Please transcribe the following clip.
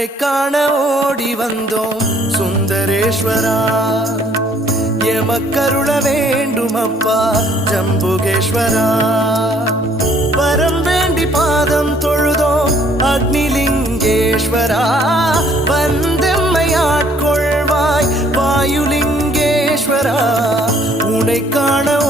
உனை காண ஓடி வந்தோம் சுந்தரேஸ்வரா. எமக்கருள வேண்டும் அப்பா ஜம்புகேஸ்வரா. வரம் வேண்டி பாதம் தொழுதோம் அக்னிலிங்கேஸ்வரா. வந்தெம்மை ஆட்கொள்வாய் வாயுலிங்கேஸ்வரா. உனை காண